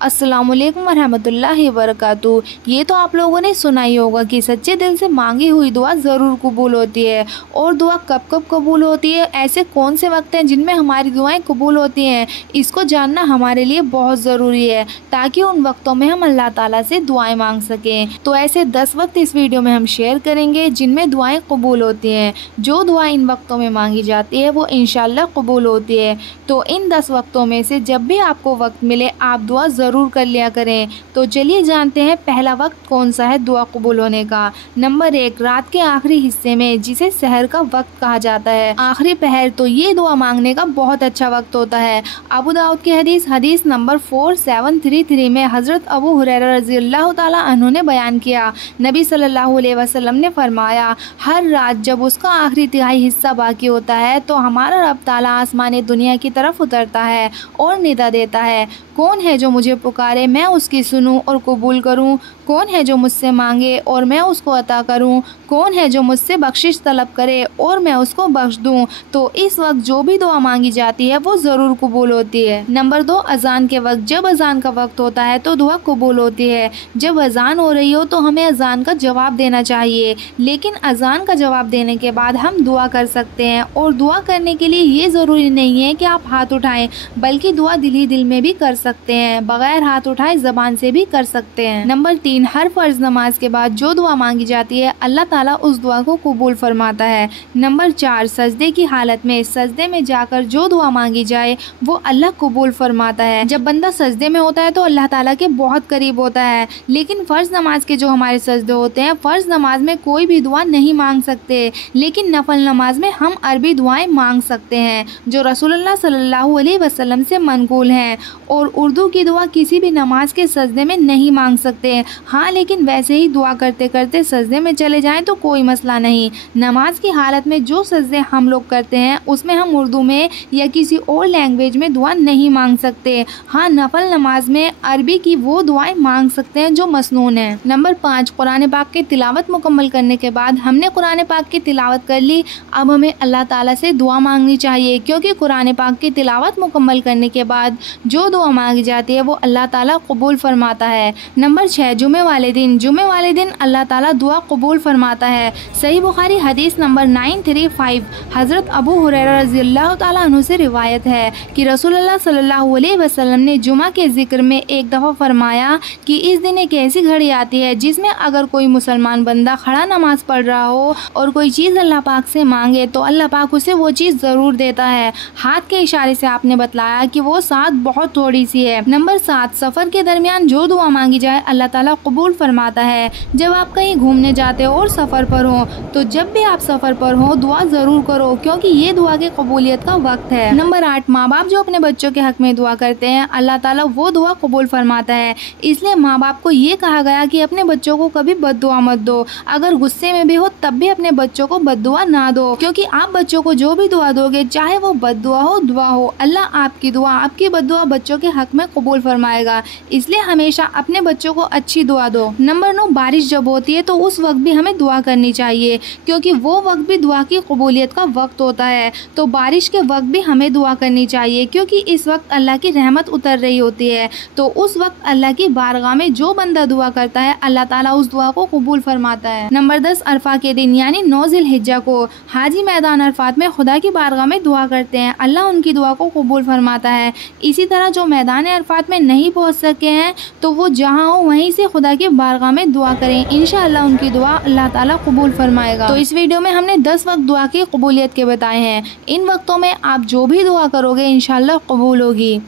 अस्सलामुअलैकुम वरहमतुल्लाहि वबरकातुहू। ये तो आप लोगों ने सुना ही होगा कि सच्चे दिल से मांगी हुई दुआ ज़रूर कबूल होती है। और दुआ कब कब कबूल होती है, ऐसे कौन से वक्त हैं जिनमें हमारी दुआएं कबूल होती हैं, इसको जानना हमारे लिए बहुत ज़रूरी है ताकि उन वक्तों में हम अल्लाह ताला से दुआएं मांग सकें। तो ऐसे 10 वक्त इस वीडियो में हम शेयर करेंगे जिनमें दुआएँ कबूल होती हैं। जो दुआ इन वक्तों में मांगी जाती है वो इंशाअल्लाह कबूल होती है। तो इन 10 वक्तों में से जब भी आपको वक्त मिले आप दुआ ज़रूर कर लिया करें। तो चलिए जानते हैं पहला वक्त कौन सा है दुआ कबूल होने का। नंबर 1, रात के आखिरी हिस्से में जिसे सहर का वक्त कहा जाता है। आखिरी पहर तो ये दुआ मांगने का बहुत अच्छा वक्त होता है। अबू दाऊद की हदीस नंबर 4733 में हज़रत अबू हुरैरा रज़ियल्लाहु ताला अन्हु ने बयान किया, नबी सल्लल्लाहु अलैहि वसल्लम ने फरमाया, हर रात जब उसका आखिरी तिहाई हिस्सा बाकी होता है तो हमारा रब ताला आसमान दुनिया की तरफ उतरता है और निदा देता है, कौन है जो मुझे पुकारे मैं उसकी सुनूं और कबूल करूं, कौन है जो मुझसे मांगे और मैं उसको अता करूं, कौन है जो मुझसे बख्शिश तलब करे और मैं उसको बख्श दूं। तो इस वक्त जो भी दुआ मांगी जाती है वो ज़रूर कबूल होती है। नंबर 2, अजान के वक्त। जब अजान का वक्त होता है तो दुआ कबूल होती है। जब अजान हो रही हो तो हमें अजान का जवाब देना चाहिए, लेकिन अजान का जवाब देने के बाद हम दुआ कर सकते हैं। और दुआ करने के लिए ये ज़रूरी नहीं है कि आप हाथ उठाएं, बल्कि दुआ दिल ही दिल में भी कर सकते हैं, बगैर हाथ उठाए ज़बान से भी कर सकते हैं। नंबर 3, हर फर्ज नमाज के बाद जो दुआ मांगी जाती है अल्लाह ताला उस दुआ को कबूल फरमाता है। नंबर 4, सजदे की हालत में सजदे में जाकर जो दुआ मांगी जाए वो अल्लाह कबूल फरमाता है। जब बंदा सजदे में होता है तो अल्लाह ताला के बहुत करीब होता है, लेकिन फ़र्ज़ नमाज के जो हमारे सजदे होते हैं, फ़र्ज़ नमाज में कोई भी दुआ नहीं मांग सकते, लेकिन नफल नमाज में हम अरबी दुआएं मांग सकते हैं जो रसूलुल्लाह सल्लल्लाहु अलैहि वसल्लम से मनकूल हैं। और उर्दू की दुआ किसी भी नमाज के सजदे में नहीं मांग सकते। हाँ, लेकिन वैसे ही दुआ करते करते सजदे में चले जाएं तो कोई मसला नहीं। नमाज की हालत में जो सजदे हम लोग करते हैं उसमें हम उर्दू में या किसी और लैंग्वेज में दुआ नहीं मांग सकते। हाँ, नफल नमाज में अरबी की वो दुआएं मांग सकते हैं जो मसनून है। नंबर 5, कुरान पाक की तिलावत मुकम्मल करने के बाद हमने कुरान पाक की तिलावत कर ली, अब हमें अल्लाह ताला से दुआ मांगनी चाहिए, क्योंकि कुरान पाक की तिलावत मुकम्मल करने के बाद जो दुआ मांगी जाती है वो अल्लाह ताला कबूल फरमाता है। नंबर 6, जुमे वाले दिन अल्लाह ताला दुआ कबूल फरमाता है। सही बुखारी हदीस नंबर 935 हज़रत अबू हुरैरा रज़ियल्लाहु ताला अन्हु से रिवायत है कि रसूलुल्लाह सल्लल्लाहु अलैहि वसल्लम ने जुमा के जिक्र में एक दफ़ा फरमाया कि इस दिन एक ऐसी घड़ी आती है जिसमें अगर कोई मुसलमान बंदा खड़ा नमाज पढ़ रहा हो और कोई चीज़ अल्लाह पाक से मांगे तो अल्लाह पाक उसे वो चीज़ ज़रूर देता है। हाथ के इशारे से आपने बतलाया कि वो साथ बहुत थोड़ी सी है। नंबर 7, सफ़र के दरमियान जो दुआ मांगी जाए अल्लाह ताला कबूल फरमाता है। जब आप कहीं घूमने जाते हो और सफ़र पर हो तो जब भी आप सफ़र पर हो दुआ ज़रूर करो, क्योंकि ये दुआ की कबूलियत का वक्त है। नंबर 8, माँ बाप जो अपने बच्चों के हक में दुआ करते हैं अल्लाह ताला वो दुआ कबूल फरमाता है। इसलिए माँ बाप को ये कहा गया कि अपने बच्चों को कभी बद्दुआ मत दो। अगर गुस्से में भी हो तब भी अपने बच्चों को बद्दुआ ना दो, क्योंकि आप बच्चों को जो भी दुआ दोगे, चाहे वो बद्दुआ हो दुआ हो, अल्लाह आपकी दुआ आपकी बद्दुआ बच्चों के हक में कबूल फरमाएगा। इसलिए हमेशा अपने बच्चों को अच्छी दुआ दो। नंबर 9, बारिश जब होती है तो उस वक्त भी हमें दुआ करनी चाहिए, क्योंकि वो वक्त भी दुआ की कबूलियत का वक्त होता है। तो बारिश के वक्त भी हमें दुआ करनी चाहिए, क्योंकि इस वक्त अल्लाह की रहमत उतर रही होती है। तो उस वक्त अल्लाह की बारगाह में जो बंदा दुआ करता है अल्लाह ताला उस दुआ को कबूल फरमाता है। नंबर 10, अरफा के दिन यानी 9 ज़िलहिज्जा को हाजी मैदान अरफात में खुदा की बारगाह में दुआ करते हैं, अल्लाह उनकी दुआ को कबूल फरमाता है। इसी तरह जो मैदान अरफात में नहीं पहुंच सके हैं तो वो जहां हो वहीं से खुदा की बारगाह में दुआ करें, इंशाअल्लाह उनकी दुआ अल्लाह ताला कबूल फरमाएगा। तो इस वीडियो में हमने 10 वक्त दुआ की कबूलियत के बताए हैं। इन वक्तों में आप जो भी दुआ करोगे इंशाअल्लाह कबूल होगी।